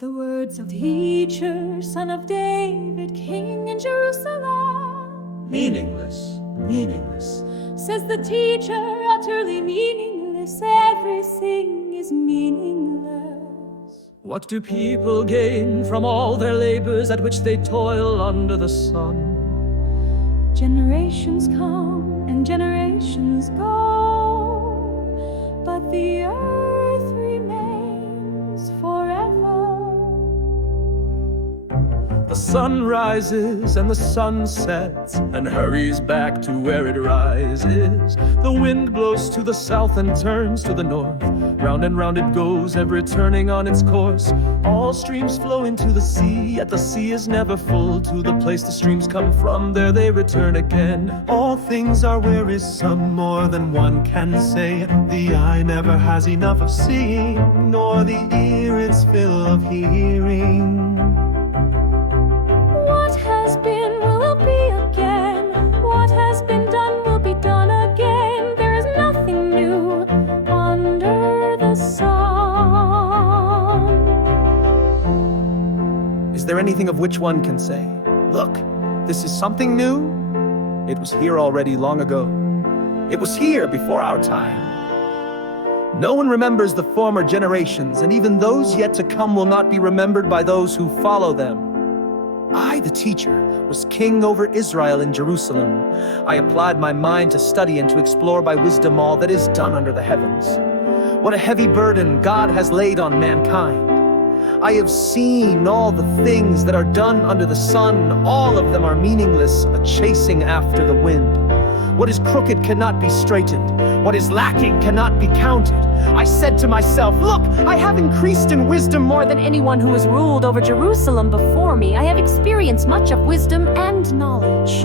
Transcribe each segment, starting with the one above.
The words of teacher, son of David, king in Jerusalem. Meaningless, meaningless. Says the teacher, utterly meaningless. Everything is meaningless. What do people gain from all their labors at which they toil under the sun? Generations come and generations go, but the earth remains forever. The sun rises and the sun sets and hurries back to where it rises. The wind blows to the south and turns to the north. Round and round it goes, ever turning on its course. All streams flow into the sea, yet the sea is never full. To the place the streams come from, there they return again. All things are wearisome, more than one can say. The eye never has enough of seeing, nor the ear its fill of hearing. What has been will be again. What has been done will be done again. There is nothing new under the sun. Is there anything of which one can say, "Look, this is something new"? It was here already long ago. It was here before our time. No one remembers the former generations, and even those yet to come will not be remembered by those who follow them. I, the teacher, was king over Israel in Jerusalem. I applied my mind to study and to explore by wisdom all that is done under the heavens. What a heavy burden God has laid on mankind. I have seen all the things that are done under the sun. All of them are meaningless, a chasing after the wind. What is crooked cannot be straightened. What is lacking cannot be counted. I said to myself, look, I have increased in wisdom more than Anyone who has ruled over Jerusalem before me, I have experienced much of wisdom and knowledge.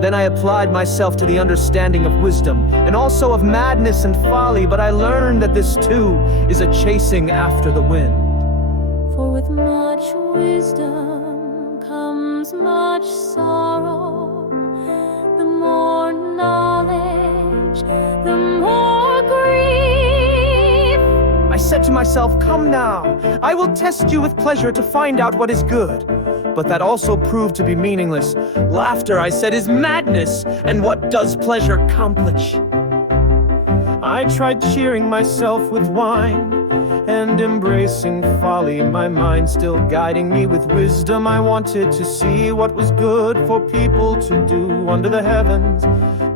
Then I applied myself to the understanding of wisdom, and also of madness and folly, but I learned that this too is a chasing after the wind. For with much wisdom comes much sorrow. The more knowledge, the more grief. I said to myself, come now, I will test you with pleasure to find out what is good. But that also proved to be meaningless. Laughter, I said, is madness, and what does pleasure accomplish? I tried cheering myself with wine and embracing folly, my mind still guiding me with wisdom. I wanted to see what was good for people to do under the heavens.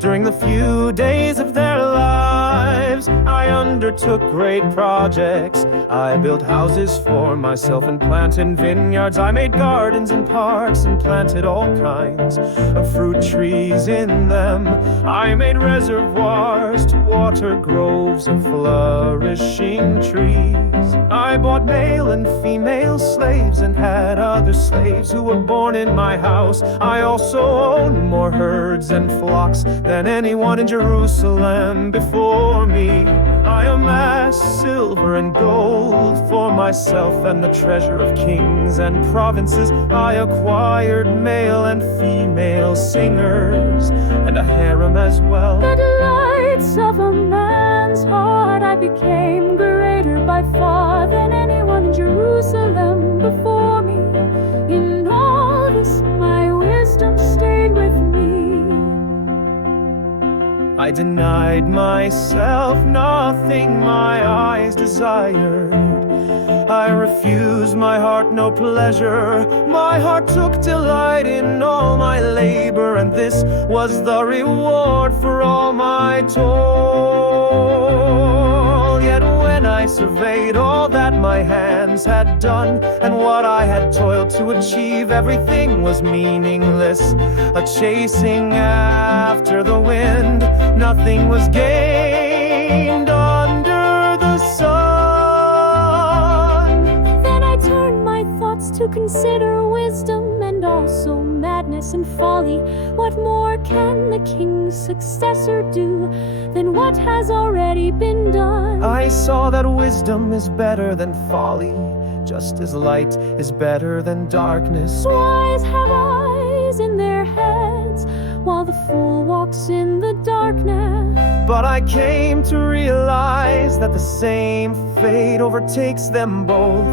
During the few days of their lives, I undertook great projects. I built houses for myself and planted vineyards. I made gardens and parks and planted all kinds of fruit trees in them. I made reservoirs to water groves of flourishing trees. I bought male and female slaves and had other slaves who were born in my house. I also owned more herds and flocks than anyone in Jerusalem before me. I amassed silver and gold for myself and the treasure of kings and provinces. I acquired male and female singers and a harem as well. The delights of a man's heart, I became greater by far than anyone in Jerusalem before me. In all this my wisdom stayed with me. I denied myself nothing my eyes desired. I refused my heart no pleasure. My heart took delight in all my labor, and this was the reward for all my toil. Yet when I surveyed all that my hands had done, and what I had toiled to achieve, everything was meaningless, a chasing after the wind. Nothing was gained under the sun. Then I turned my thoughts to consider wisdom and also madness and folly. What more can the king's successor do than what has already been done? I saw that wisdom is better than folly, just as light is better than darkness. Wise have eyes in their heads, while the fool walks in the darkness. But I came to realize that the same fate overtakes them both.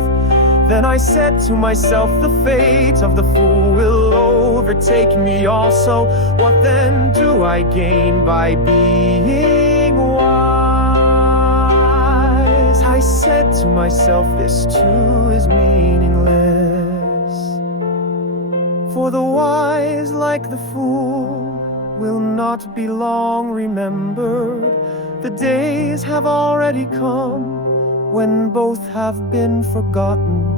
Then I said to myself, the fate of the fool will overtake me also. What then do I gain by being wise? I said to myself, this too is meaningless. For the wise, like the fool, will not be long remembered. The days have already come when both have been forgotten.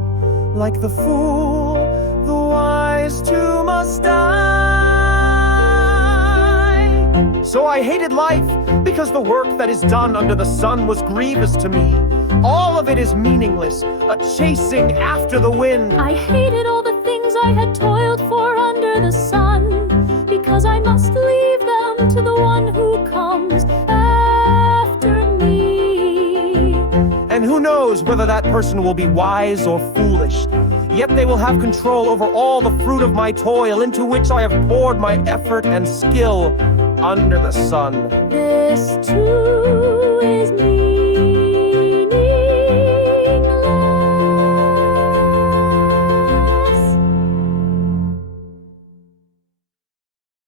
Like the fool, the wise too must die. So I hated life, because the work that is done under the sun was grievous to me. All of it is meaningless, a chasing after the wind. I hated all the things I had toiled for under the sun, because I must leave them to the one who comes after me. And who knows whether that person will be wise or foolish. Yet they will have control over all the fruit of my toil, into which I have poured my effort and skill under the sun. This too